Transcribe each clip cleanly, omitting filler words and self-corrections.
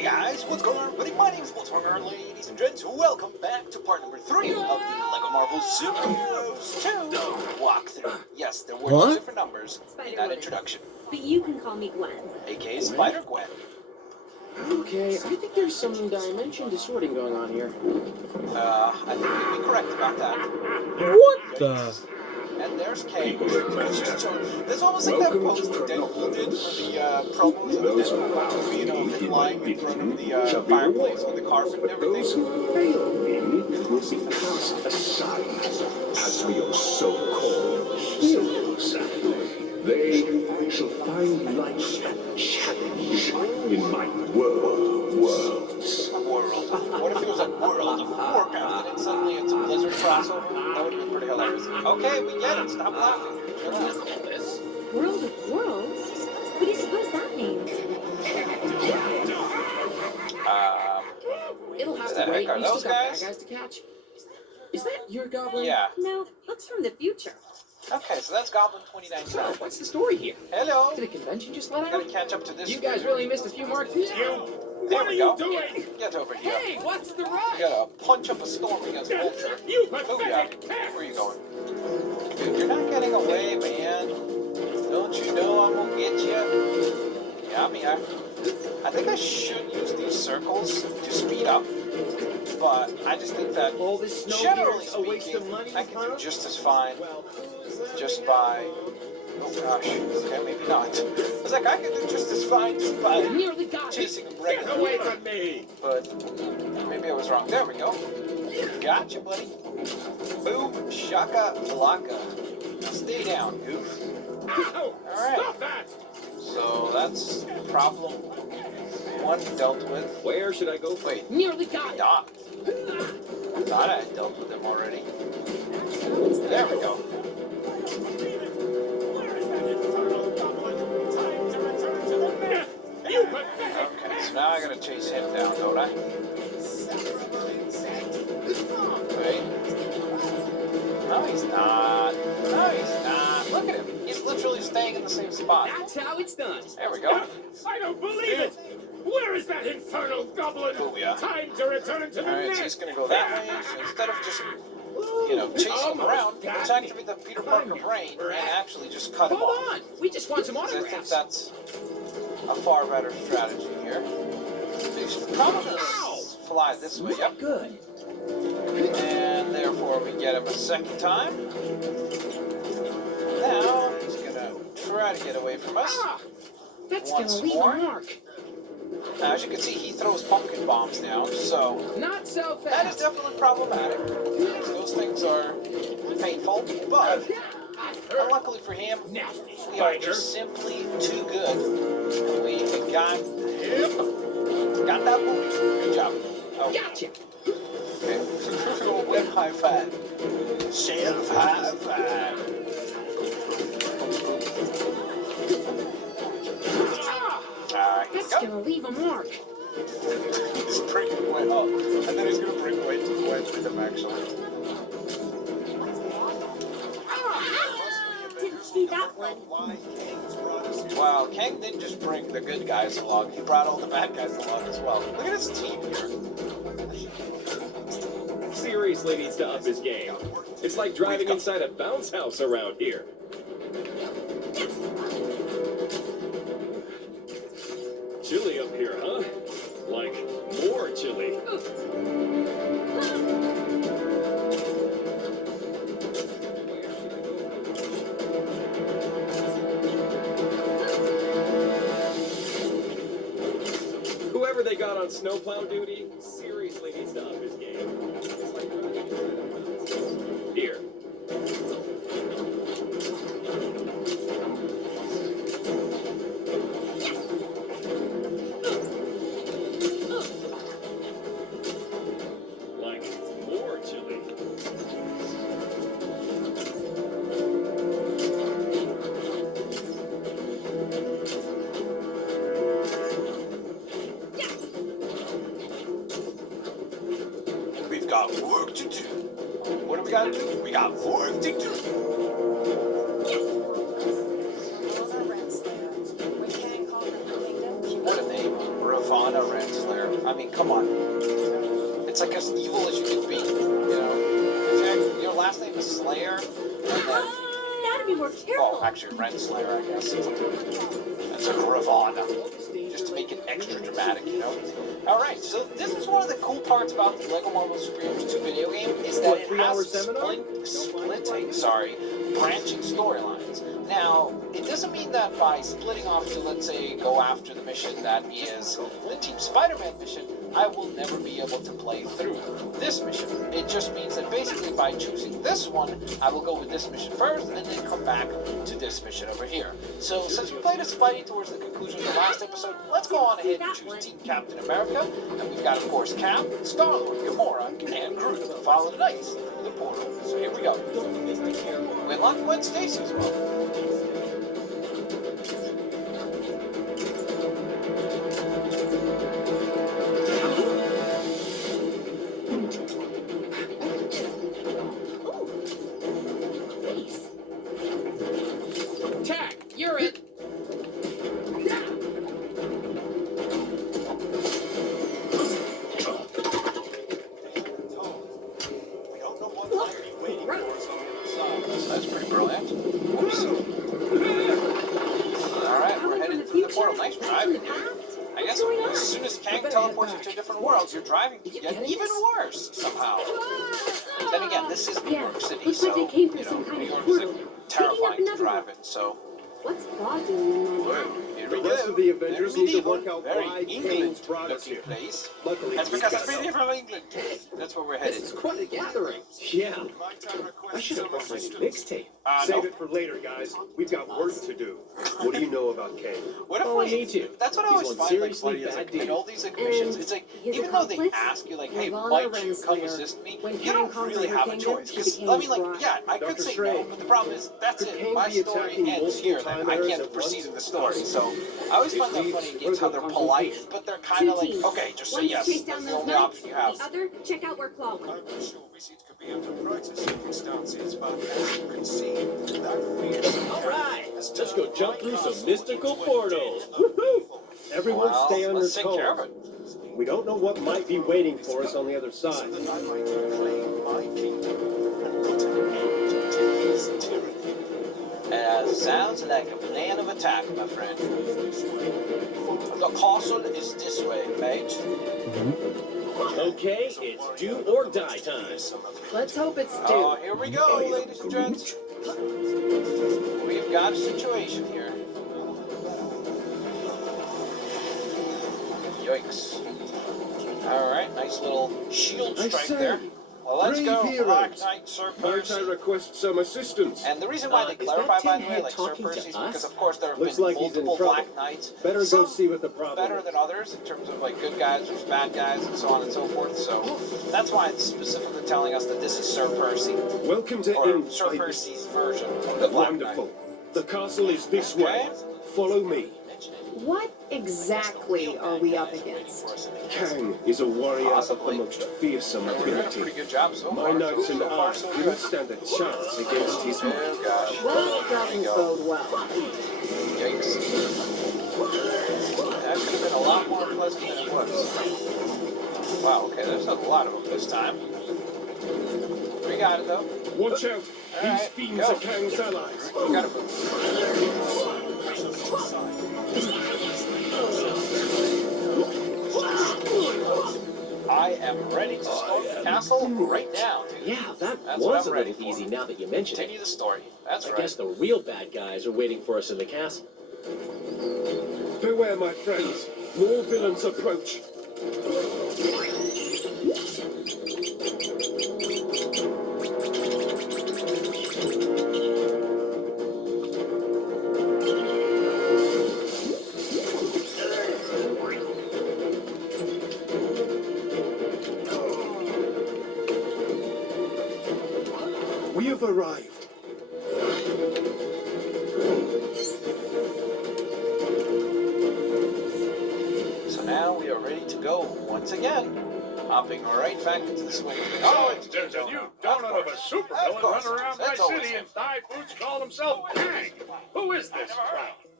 Hey guys, what's going on everybody? My name is Volkswagen, ladies and gents. Welcome back to part number 3 of the LEGO Marvel Superheroes 2 walkthrough. Yes, there were two different numbers in that introduction. But you can call me Gwen. AKA Spider-Gwen. Okay, I think there's some dimension distorting going on here. I think you'd be correct about that. What the? And there's Kang. There's almost like that pose that Deadpool did for the promos of the Deadpool movie, you know, him lying in front of the fireplace with the carpet and everything. Those who fail in will be cast aside as your so-called heroes. They shall find life and challenge in my worlds. World. What if it was a World of Warcraft and then suddenly it's a Blizzard crossover? That would have been pretty hilarious. Okay, we get it. Stop laughing. Shut up. World of Worlds? What do you suppose that means? It'll have the to wait. heck are We still those got bad guys? guys to catch. Is that your goblin? Yeah. No, looks from the future. Okay, so that's Goblin 29. So, what's the story here? Hello. Did a convention just let I gotta out? catch up to this. You guys really missed a few marks. There we go. Get over here. Hey, what's the rush? You gotta punch up a storm against Vulture. You Oh yeah. Where are you going? Dude, you're not getting away, man. Don't you know I'm gonna get you? Yeah, I'm here. I think I should use these circles to speed up, but I just think that All this snow generally here is a waste speaking, of money, I can do huh? just as fine just by. Oh gosh. Okay, maybe not. I was like, I can do just as fine just by Nearly got it. chasing them Get regularly. away from me! But maybe I was wrong. There we go. Gotcha, buddy. Boom, shaka, blaka. Stay down, goof. Ow! Alright. Stop that! So that's problem 1 dealt with. Where should I go? Wait, Nearly got it. Doc. I thought I had dealt with him already. There we go. You pathetic! Okay, so now I gotta chase him down, don't I? Wait. No, he's not. No, he's not. Look at him. He's literally staying in the same spot. That's how it's done. There we go. I don't believe it! Where is that infernal goblin? Booyah. Time to return to the Alright, so he's nest! gonna go that way. So instead of just, you know, chasing him around, let's activate the Peter Parker brain and actually just cut him Hold off. on. We just want some I think autographs. that's a far better strategy here. He's probably gonna fly this way, yep. Good. And therefore we get him a second time. Now he's gonna try to get away from us. Ah, that's Once gonna leave more. a mark. Now, as you can see, he throws pumpkin bombs now, so Not so that is fast. definitely problematic. Those things are painful, but luckily for him, Nasty we are spider! just simply too good. We got that booty. Good job. Oh, Gotcha. okay. Web high five. Self high five. Here we That's go. gonna leave a mark. He's bringing Gwen up, and then he's gonna bring Gwen with him actually. Didn't see that one. Wow, Kang didn't just bring the good guys along, he brought all the bad guys along as well. Look at his team here. Seriously needs to up his game. It's like driving inside a bounce house around here. Chilly up here, huh? Like more chilly. Whoever they got on snowplow duty seriously needs to up his game. It's like driving inside a bounce house. Here. Like more chilly. We've got work to do. What do we gotta do? We got work to do. What a name. Ravana. on a Renslayer. I mean, come on. It's like as evil as you can be, you know? If your last name is Slayer, and then... Gotta be more careful. Oh, actually, Renslayer, I guess. That's a Ravana. Just to make it extra dramatic, you know? Alright, so this is one of the cool parts about the LEGO Marvel Super Heroes 2 video game, is that it has branching storylines. Now, it doesn't mean that by splitting off to, let's say, go after the mission that is the Team Spider-Man mission, I will never be able to play through this mission. It just means that basically by choosing this one, I will go with this mission first, and then come back to this mission over here. So, since we played as Spidey towards the conclusion of the last episode, let's go on ahead and choose Team Captain America, and we've got, of course, Cap, Star-Lord, Gamora, and Groot to follow the Knights through the portal. So here we go. We unlock Gwen Stacy as well. Tack, you're it. That's pretty brilliant. Whoops. Alright, we're headed through the portal. Nice driving. I guess as soon as Kang teleports into a different world, your driving can get even worse somehow. Then again, this is New York City, looks so, like they came through you know, some kind New of York is portal. terrifying to drive in, so... What's Claude doing in that? Here The we rest go. of the Avengers Very need to medieval, work out very why Kane England brought us looking here. place. Luckily, That's we because got it's really from England. That's where we're This headed. is quite a gathering. Yeah, I should have brought my mixtape. Save No. it for later, guys. We've got work to do. What do you know about Kane? What if Oh, we? me too. That's what I He's always one find like seriously funny is bad like dude. in all these like missions, it's like his even though they accomplice, ask you like, hey, Ravana might you come Renslayer, assist me? when You Kang don't conquered really her have a kingdom, choice. he 'Cause, I became mean, like, Brock. yeah, I could Dr. say Strange, no, but the problem is that's could it. Kang My be story attacking ends here. multiple Then time I errors can't at proceed once? in the story. So I always find that funny against how they're polite, but they're kind of like, okay, just say One to yes. chase That's down the those only knights, option you have. the other, check out where Claw went. I'm not sure it could be under brighter circumstances, but as you can see, that fierce Alright, let's go jump through some mystical portals. Woohoo! Everyone Well, stay on let's their take care of toes. it. We don't know what might be waiting for us on the other side. that I might reclaim my kingdom and put an end to his tyranny. Sounds like a plan of attack, my friend. The castle is this way, mate. Okay, it's do or die time. Let's hope it's Oh, due. here we go, ladies and gents. We've got a situation here. Yikes. Alright, nice little shield I strike say, there. Well, let's brave go, heroes. Black Knight, Sir Might Percy. I request some assistance? And the reason why they Is that clarify, by Tin the way, Head like Sir talking to Percy, is us? because, of course, there have Looks been like he's in multiple trouble. Black Knights. Better go Some see what the problem better is. than others in terms of like good guys versus bad guys and so on and so forth. So that's why it's specifically telling us that this is Sir Percy, Welcome to or England. Sir Percy's version of the Black Knight. Wonderful. The castle is this way. Follow me. What exactly are we up against? Kang is a warrior Possibly. of the most fearsome We're doing a ability. pretty good job so My far. knights and So far, I so don't good. stand a chance against his might. Oh gosh. That There doesn't you go. bode well. Yikes. That could have been a lot more pleasant than it was. Wow, okay, there's a lot of them this time. We got it though. Watch out! These Alright, fiends go. are Kang's allies. We got it. I am ready to storm the castle right now, dude. Yeah, that That's what was I'm a ready little for. easy now that you mention it. Continue the story. That's I right. guess the real bad guys are waiting for us in the castle. Beware, my friends. More villains approach. We have arrived. So now we are ready to go once again. Hopping right back into the swing. Oh, it's There's a new donut of a supervillain running around my That's always city, him. and Thai foods call himself Kang. Who is this clown?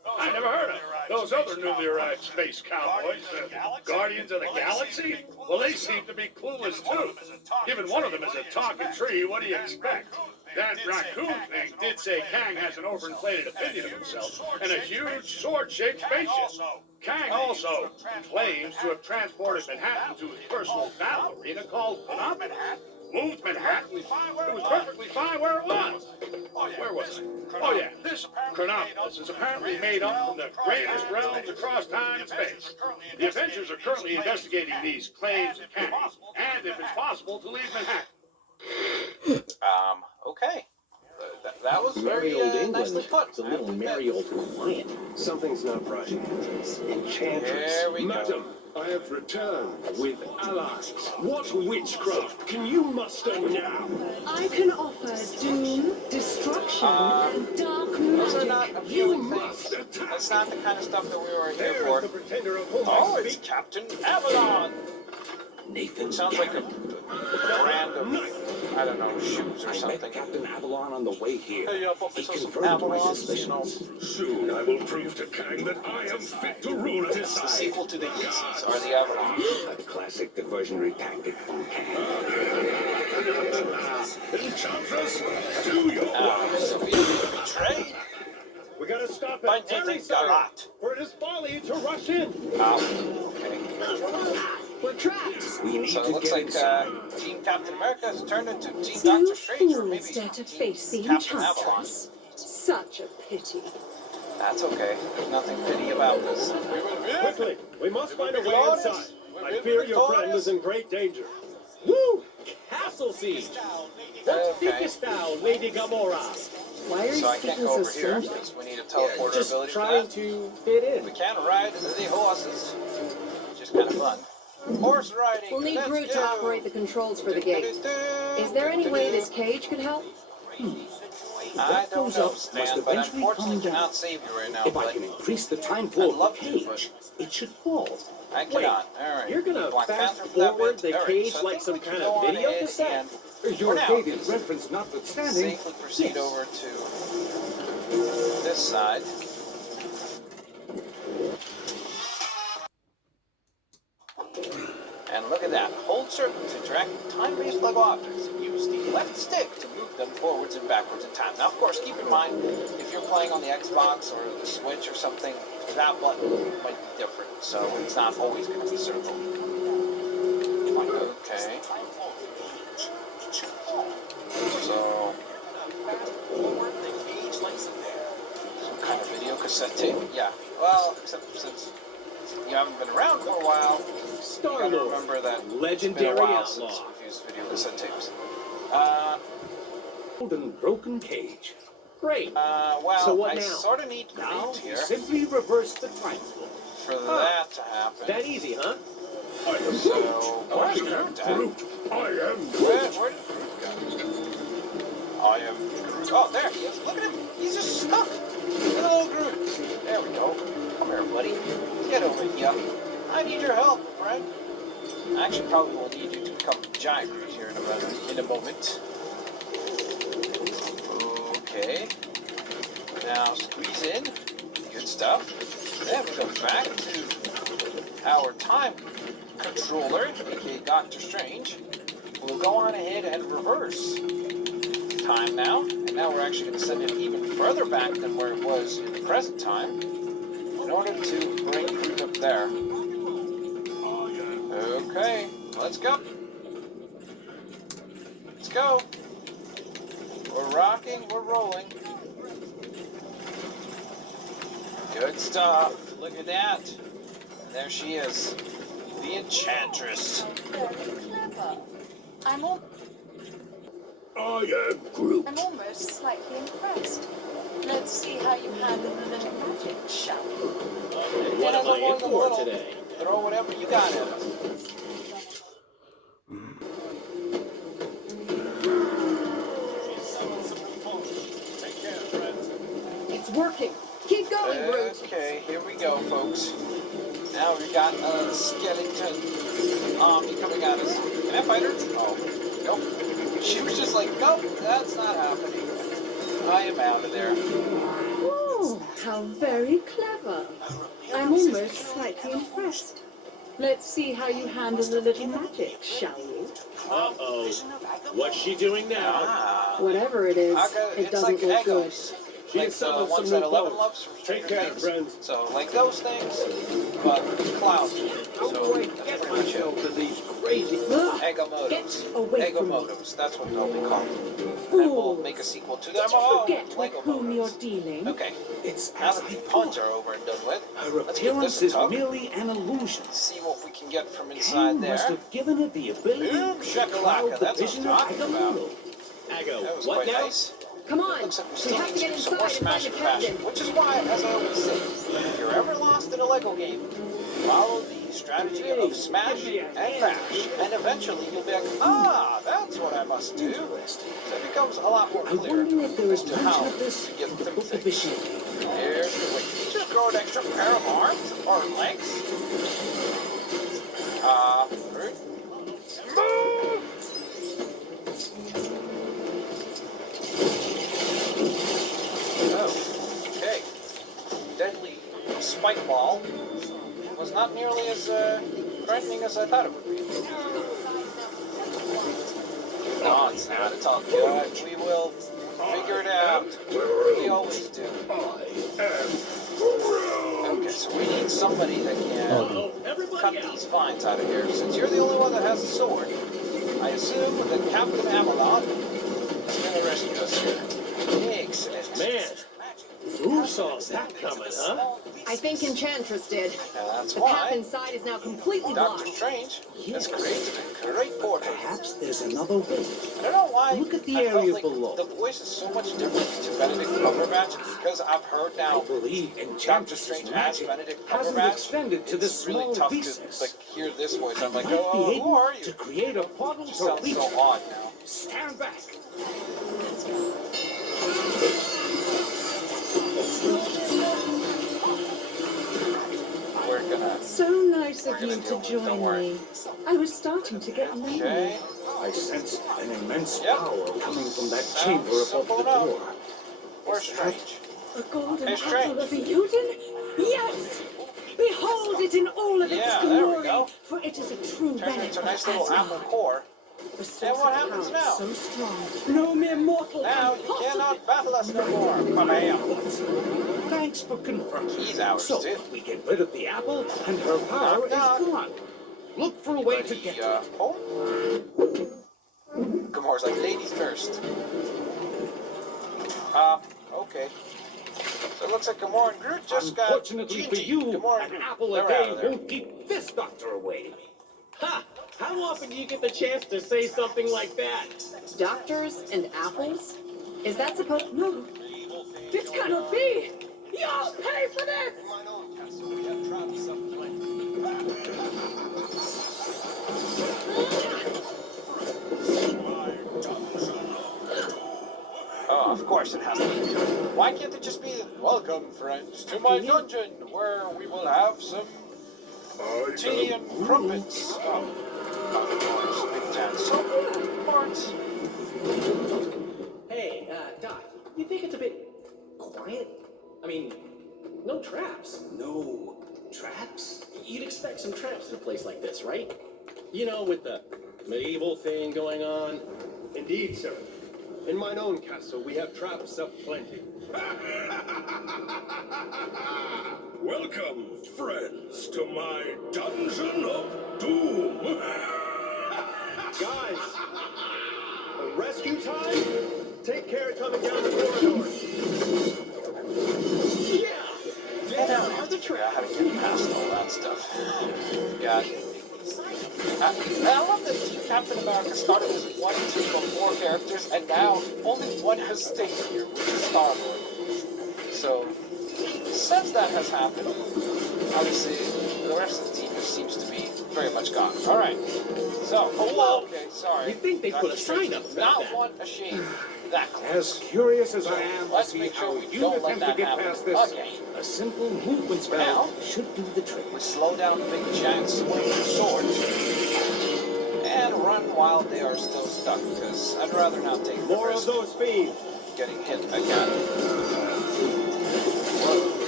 I never heard of those other newly arrived space cowboys. Guardians of the Galaxy? Well, they seem to be clueless too. Given one of them is a talking tree, what do you expect? That raccoon thing did say Kang has an overinflated opinion of himself and a huge sword-shaped spaceship. Kang also claims to have transported Manhattan to his personal battle arena called Manhattan. Moved Manhattan? It was perfectly fine where it was. Where was it? Oh yeah, this Chronopolis is apparently made up of the greatest realms across time and space. The Avengers are currently investigating these claims of Kang, and if it's possible, to leave Manhattan. Okay. That was Merry very old England. nicely put. It's a little merry old quiet. Something's not right. Enchantress. There we go. Madam, I have returned with allies. What witchcraft can you muster now? I can offer doom, destruction, and dark Those are magic. not appealing things. That's not the kind of stuff that we were here There for. is the pretender of whom Oh, I it's speak. Captain Avalon! Nathan. Sounds like a brand of, I don't know, shoes or something. Captain Avalon on the way here. Hey, bought He myself some confirmed my Avalons, you know. suspicions. Soon I will prove to Kang that I am fit to rule his It's the side. sequel to the Yeezys, or the Avalons. A classic diversionary tactic from Kang. Enchantress, do your work. So we are betrayed We gotta stop by it. Hurry, Nathan sire, Garat. for it is folly to rush in. Okay. We're trapped. We need So to it looks get like inside. Team Captain America has turned into Team So Doctor Strange, or maybe fools dare to Team face the Captain Avalon. Enchantress. Such a pity. That's okay. There's nothing pity about this. Quickly, we must find a way victorious. inside. We've I been fear your friend victorious. is in great danger. Woo! Castle siege. What Okay. thinkest thou, Lady Gamora? Why are you So I can't speaking go so over here strangely? because we need a teleporter Just ability for trying that. to fit in. We can ride the horses, which is kind of fun. Horse riding. We'll need let's Groot to go. operate the controls for the gate. Is there any way this cage could help? I don't goes know, up Stan, must but eventually unfortunately come down. cannot save you right now. If I But can increase the time flow I'd of love the to, cage, it should fall. I Wait, cannot. All right. You're gonna Black fast Panther for that forward bit? the All right, cage so I like think some we can kind go of on video ahead cassette? and Your now, dated it's reference notwithstanding, safely proceed yes. over to this side. And look at that. Hold circle to direct time-based Lego objects. Use the left stick to move them forwards and backwards in time. Now, of course, keep in mind, if you're playing on the Xbox or the Switch or something, that button might be different. So it's not always going to be circle. Okay. So, some kind of video cassette tape. Yeah. Well, except since you haven't been around for a while, you gotta Star-Lord, remember that legendary it's been a while outlaw. since we've used video cassette tapes. Golden broken cage. Great. Well, So what I now? sort of need Now Groot you here simply reverse the time flow. for that to happen. That easy, huh? I am So, Groot. where's I am Groot at? Groot. I am Where Groot. did Groot go? I am Groot. Oh, there he is. Look at him. He's just stuck. Hello, Groot. There we go. Come here, buddy. Get over here. I need your help, friend. I actually probably will need you to become giant Groot here in a moment. Okay. Now squeeze in. Good stuff. Then we go back to our time controller, aka Doctor Strange. We'll go on ahead and reverse time now. And now we're actually going to send it even further back than where it was in the present time in order to bring Groot up there. Okay, let's go. Let's go. We're rocking, we're rolling. Good stuff. Look at that. And there she is. The Enchantress. Very clever. I'm I am Groot. almost slightly impressed. Let's see how you handle a little magic, shall we? What am I in for today? Throw whatever you got at us. It's working. Keep going, Groot. Okay, here we go, folks. Now we've got a skeleton army coming at us. Can I fight her? Oh, nope. She was just like, nope, that's not happening. I am out of there. Woo! How very clever. I'm almost slightly impressed. Let's see how you handle a little magic, shall we? Uh-oh. What's she doing now? Ah. Whatever it is, it It's doesn't like look good. Eggos. She Like is the summoned ones some that new 11 clothes. loves from Take Stranger care, Things. friends. So, like those things, but cloud. How So, do I that's get pretty much myself it. to these crazy... Eggomotos. Get away from me. Eggomotos, that's what they'll be called. And we'll Fools. make a sequel to them. Did you Oh, forget with Lego whom you're Motos. dealing? Okay, It's now as that I the thought. puns are over and done with, Her let's give appearance this a is tug. merely an illusion. See what we can get from inside Kang there. must have given her the ability Boom, to shakalaka, cloud the that's what vision I'm of talking about. Agamotto. Aggo, That was what quite now? nice. Come on, Looks like we we still have need to to get do some more inside and find smashing the fashion. captain. Which is why, as I always say, if you're ever lost in a Lego game, follow the strategy of smash and bash, and eventually you'll be like, ah, that's what I must do. Interesting. So it becomes a lot more I clear wonder if there is as to how mention of this to get in the through book of things. Vision. Here's the wait. Did you just grow an extra pair of arms or legs? Right. Move! Oh, okay. Deadly spike ball was not nearly as threatening as I thought it would be. No, it's not. It's all good. We will figure it out. We always do. Okay, so we need somebody that can Uh-oh, cut everybody out. these vines out of here. Since you're the only one that has a sword, I assume that Captain Avalon is going to rescue us here. Excellent. Man, who saw that coming, huh? I think Enchantress did. And that's The path why inside is now completely Doctor blocked. Strange has created a great portal. Perhaps there's another way. I don't know why. Look at the I felt area like below. the voice is so much different to Benedict Cumberbatch because I've heard I now believe Doctor Enchantress's Strange as magic Benedict hasn't Cumberbatch. extended to this It's really small tough to recess. like hear this voice. I'm like, Might be oh, who able are to you? create a portal It just to sounds reach. so odd now. Stand back. We're gonna. So nice We're of gonna you deal to with it, don't join worry. me. I was starting to get lonely. Okay. I sense an immense Yep. power coming from that Sounds chamber above simple the enough. door. Where's Strange? A golden Hey, Strange. apple of Eden? Yes! Behold it in all of its Yeah, there we glory, go. for it is a true Turns relic into a of nice little apple Asgard. core. The source And what of happens power now? so strong, no mere mortal Now can you possibly... cannot battle us no more. Bam. Thanks for confirming. He's ours So, too. we get rid of the apple, and her power Knock, is gone. Look for a way to Anybody, get to it. Oh? Gamor's like, ladies first. Okay. So it looks like Gamor and Groot just got Unfortunately for GG. you, Gamor and an Groot, apple they're a day out of there. won't keep this doctor away. Ha! How often do you get the chance to say something like that? Doctors and apples? Is that supposed... No, this cannot be! You'll pay for this! Oh, of course it has to be. Why can't it just be, welcome, friends, to my dungeon, where we will have some tea and crumpets. Oh, of course, Big Tan. So parts. Hey, Doc, you think it's a bit quiet? I mean, no traps. No traps? You'd expect some traps in a place like this, right? You know, with the medieval thing going on. Indeed, sir. In mine own castle, we have traps aplenty. Welcome, friends, to my dungeon of doom. Guys, rescue time? Take care of coming down the corridor. I don't have to figure out how to get past all that stuff. God. I love that Team Captain America started as one team of 4 characters, and now only one has stayed here, which is Star-Lord. So, since that has happened, obviously, the rest of the team just seems to be very much gone. Alright, so, okay, sorry. You'd think they'd put a sign up about Not that. one ashamed that As close. curious as I am to Let's see make sure how we you don't let attempt to that get happen past this, again. a simple movement spell Now, should do the trick. We slow down the big giant swinging swords and run while they are still stuck, because I'd rather not take the More of risk those feet. getting hit again. Whoa.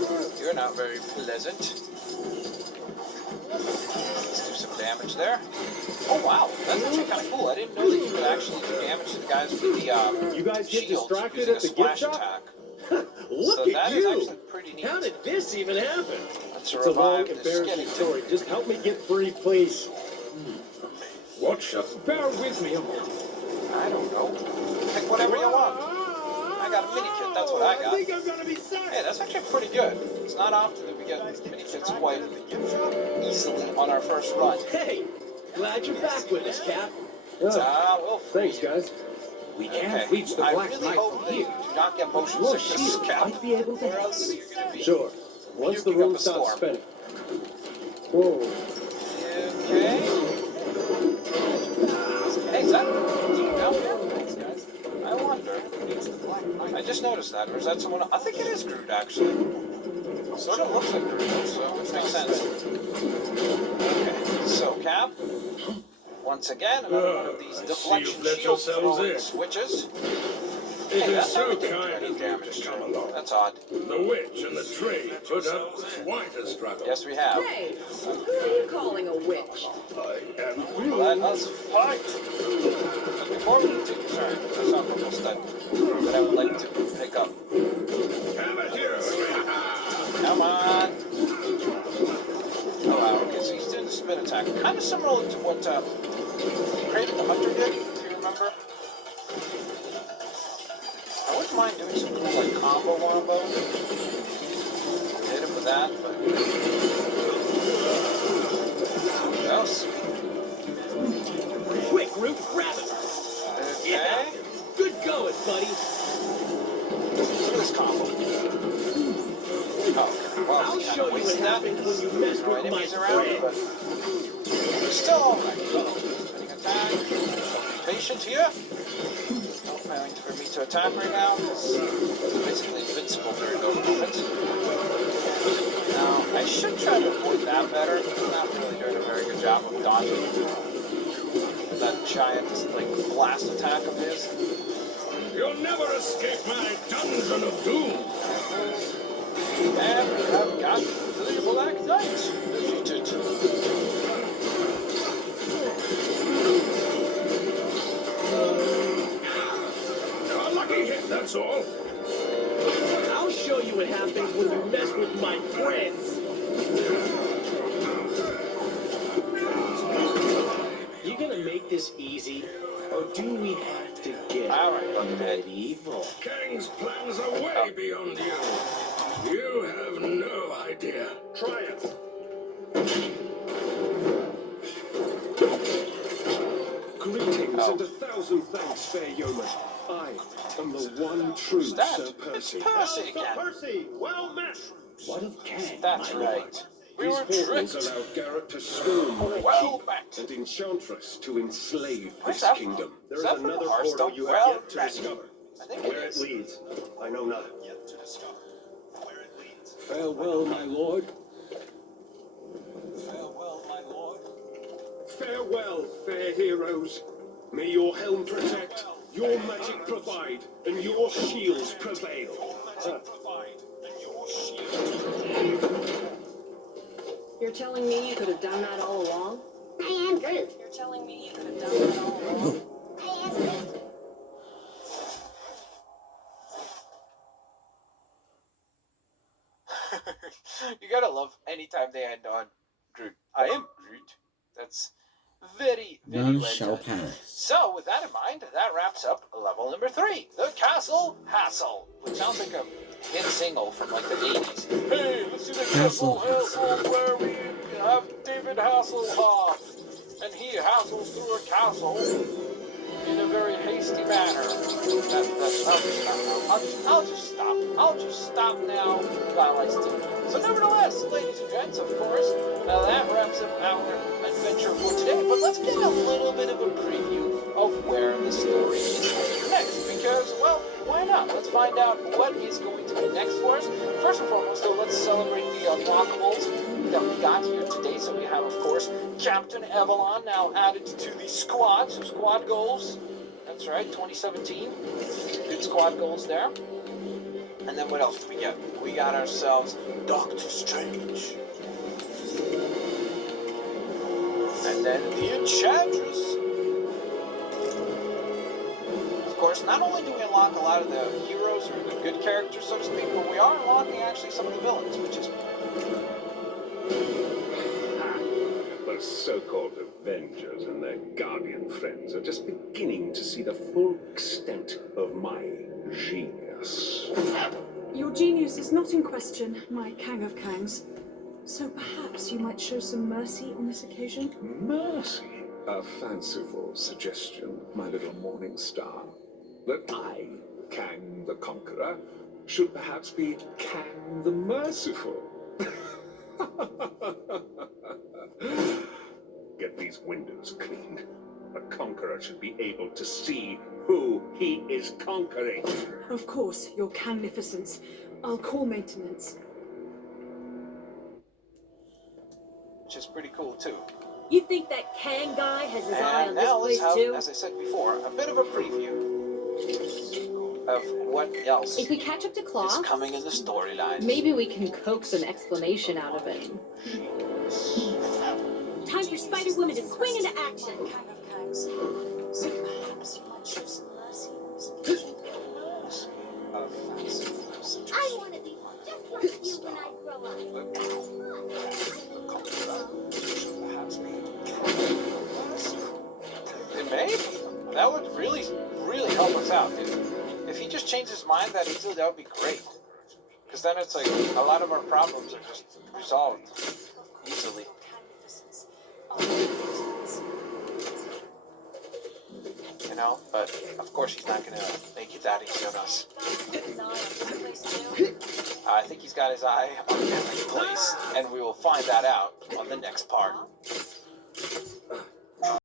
You're not very pleasant. Let's do some damage there. Oh wow, that's actually kind of cool. I didn't know that you could actually do damage to the guys with the You guys get shields distracted using at a the gift splash shop? attack. Look So at that is you! actually pretty neat. How did this even happen? Let's It's a long, revive this embarrassing skeleton. story. Just help me get free, please. Watch us. Bear with me. I don't know. Pick whatever you want. I got a mini kit, that's what I got. think I'm gonna be sick. Hey, that's actually pretty good. It's not often that we get mini kits quite easily on our first run. Hey, glad you're back with us, Cap. We'll free Thanks, you. guys. We Okay. can't reach the I black really knight hope from that you here. do not get motion Your sickness, shield Cap. might be able to Or help. else you're gonna be Sure. Once the puking up room a stops storm. spinning. Whoa. Okay. Hey, is that down there? Thanks, guys. I wonder. I just noticed that, or is that someone else? I think it is Groot, actually. Sort of looks like Groot, so it makes sense. Okay, so Cap. Once again, another one of these deflection shield throwing switches. Hey, that's how we didn't do any damage. That's odd. The witch and the trade put up quite a struggle. Yes, we have. Hey, who are you calling a witch? I am Let us fight! But before we continue, sorry, that's not almost done. But I would like to pick up. Come on! Oh wow, okay, so he's doing the spin attack. Kind of similar to what Craven the Hunter did, if you remember. I wouldn't mind doing some cool like combo on those. Hit him with that, but oh, sweet. Quick, Groot, grab it! Okay. Good going, buddy. Look at this combo. Oh, well, I'll he show you what wasted that happens when because you mess there are with my enemies around, but friends. it's still alright. Spinning attack. Be patient here. No planning for me to attack right now. It's basically invincible during those moments. Now, I should try to avoid that better. I'm not really doing a very good job of dodging that giant, like, blast attack of his. You'll never escape my dungeon of doom. And we have got the Black Knight defeated. A lucky hit, that's all. I'll show you what happens when you mess with my friends. You gonna make this easy, or do we have to get Alright, medieval? Kang's plans are way beyond you. You have no idea. Try it. Greetings and 1,000 thanks, fair yeoman. I am the one true Who's that? Sir It's Percy. Percy again. Percy, well met. What of Kang, That's my right. lord? We His were portals tricked. allowed Garrett to storm my Well keep met. and Enchantress to enslave Where's this that kingdom. from? There Is is that from another Hearthstone? portal you have Well yet to met. discover. I think Where it it is. leads, I know not. Yet to discover where it leads. Farewell, my lord. Farewell, my lord. Farewell, fair heroes. May your helm protect, your magic provide, and your shields prevail. Provide, and your shield. You're telling me you could have done that all along? I am Groot. You're telling me you could have done that all along? I am Groot. You gotta love anytime they end on Groot. I am Groot. That's very, very None well shall done. pass. So, with that in mind, that wraps up level number 3, the Castle Hassle, which sounds like a hit single from like the 80s. Hey, let's do the Castle Hassle where we have David Hasselhoff, and he hassles through a castle in a very hasty manner. I'll just stop now while I still can. So nevertheless, ladies and gents, of course, that wraps up our adventure for today. But let's get a little bit of a preview of where the story is going next. Because, well, why not? Let's find out what is going to be next for us. First and foremost, though, let's celebrate the unlockables that we got here today. So we have, of course, Captain Evelyn now added to the squad. So squad goals. That's right, 2017. Good squad goals there. And then what else do we get? We got ourselves Doctor Strange. And then the Enchantress. Of course, not only do we unlock a lot of the heroes or the good characters, so to speak, but we are unlocking actually some of the villains, which is... The so-called Avengers and their Guardian friends are just beginning to see the full extent of my genius. Your genius is not in question, my Kang of Kangs. So perhaps you might show some mercy on this occasion? Mercy? A fanciful suggestion, my little morning star. That I, Kang the Conqueror, should perhaps be Kang the Merciful. Get these windows cleaned. A conqueror should be able to see who he is conquering. Of course, your Kangnificence. I'll call maintenance. which is pretty cool too. You think that Kang guy has his eye on And this now let's place have, too? as I said before, a bit of a preview of what else If we catch up to is Claw, coming in the storyline. maybe we can coax an explanation out of it. Time for Spider-Woman to swing into action. Kang of Kangs. So perhaps you might show some mercy on this occasion. I want to be just like you when I grow up. It may. That would really, really help us out. If he just changed his mind that easily, that would be great. Because then it's like a lot of our problems are just resolved easily. You know, but of course he's not gonna make it that easy on us. I think he's got his eye on every place, and we will find that out on the next part.